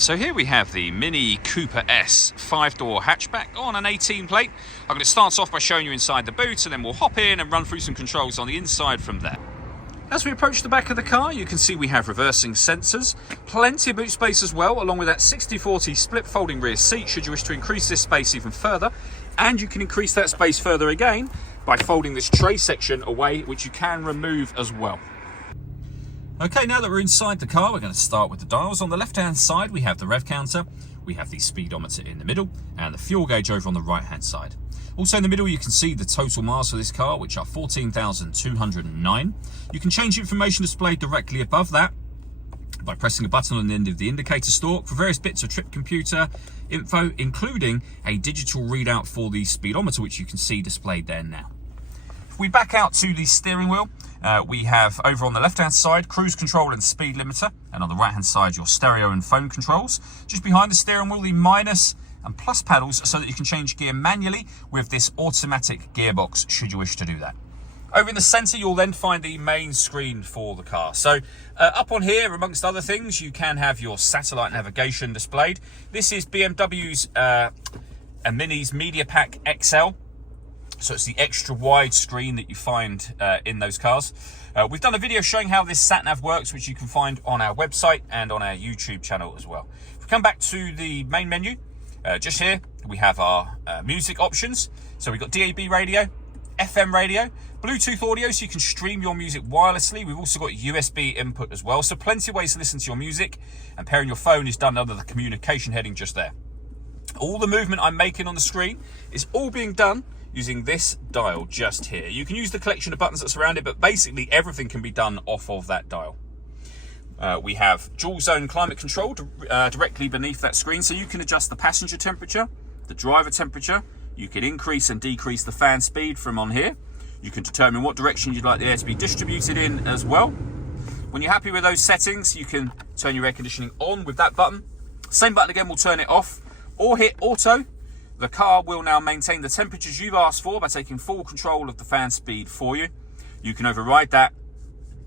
So here we have the Mini Cooper S 5-door hatchback on an 18 plate. I'm going to start off by showing you inside the boot, and then we'll hop in and run through some controls on the inside from there. As we approach the back of the car, you can see we have reversing sensors, plenty of boot space as well, along with that 60/40 split folding rear seat should you wish to increase this space even further. And you can increase that space further again by folding this tray section away, which you can remove as well. Okay, now that we're inside the car, we're going to start with the dials. On the left-hand side, we have the rev counter, we have the speedometer in the middle, and the fuel gauge over on the right-hand side. Also in the middle, you can see the total miles for this car, which are 14,209. You can change information displayed directly above that by pressing a button on the end of the indicator stalk for various bits of trip computer info, including a digital readout for the speedometer, which you can see displayed there now. If we back out to the steering wheel, we have over on the left-hand side cruise control and speed limiter, and on the right-hand side your stereo and phone controls. Just behind the steering wheel, the minus and plus pedals so that you can change gear manually with this automatic gearbox should you wish to do that. Over in the centre, you'll then find the main screen for the car. So up on here, amongst other things, you can have your satellite navigation displayed. This is BMW's Mini's Media Pack XL. So it's the extra wide screen that you find in those cars. We've done a video showing how this sat-nav works, which you can find on our website and on our YouTube channel as well. If we come back to the main menu, just here, we have our music options. So we've got DAB radio, FM radio, Bluetooth audio, so you can stream your music wirelessly. We've also got USB input as well. So plenty of ways to listen to your music, and pairing your phone is done under the communication heading just there. All the movement I'm making on the screen is all being done using this dial just here. You can use the collection of buttons that surround it, but basically everything can be done off of that dial. We have dual zone climate control directly beneath that screen, so you can adjust the passenger temperature, the driver temperature. You can increase and decrease the fan speed from on here. You can determine what direction you'd like the air to be distributed in as well. When you're happy with those settings, you can turn your air conditioning on with that button. Same button again will turn it off, or hit auto. The car will now maintain the temperatures you've asked for by taking full control of the fan speed for you. You can override that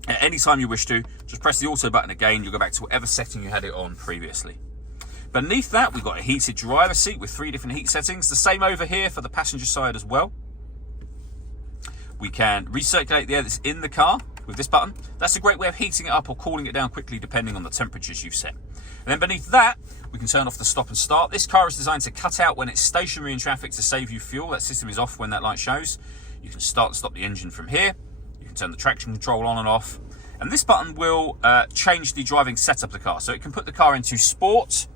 at any time you wish to. Just press the auto button again, you'll go back to whatever setting you had it on previously. Beneath that, we've got a heated driver seat with 3 different heat settings. The same over here for the passenger side as well. We can recirculate the air that's in the car with this button. That's a great way of heating it up or cooling it down quickly depending on the temperatures you've set. And then beneath that, we can turn off the stop and start. This car is designed to cut out when it's stationary in traffic to save you fuel. That system is off when that light shows. You can start and stop the engine from here. You can turn the traction control on and off. And this button will change the driving setup of the car. So it can put the car into sport,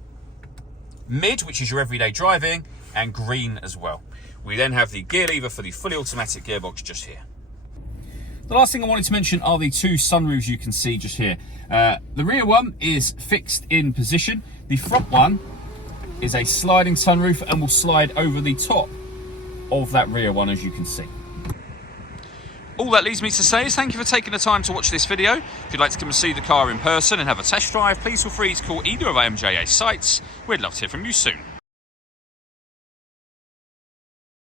mid, which is your everyday driving, and green as well. We then have the gear lever for the fully automatic gearbox just here. The last thing I wanted to mention are the 2 sunroofs you can see just here. The rear one is fixed in position. The front one is a sliding sunroof and will slide over the top of that rear one, as you can see. All that leaves me to say is thank you for taking the time to watch this video. If you'd like to come and see the car in person and have a test drive, please feel free to call either of our MJA sites. We'd love to hear from you soon.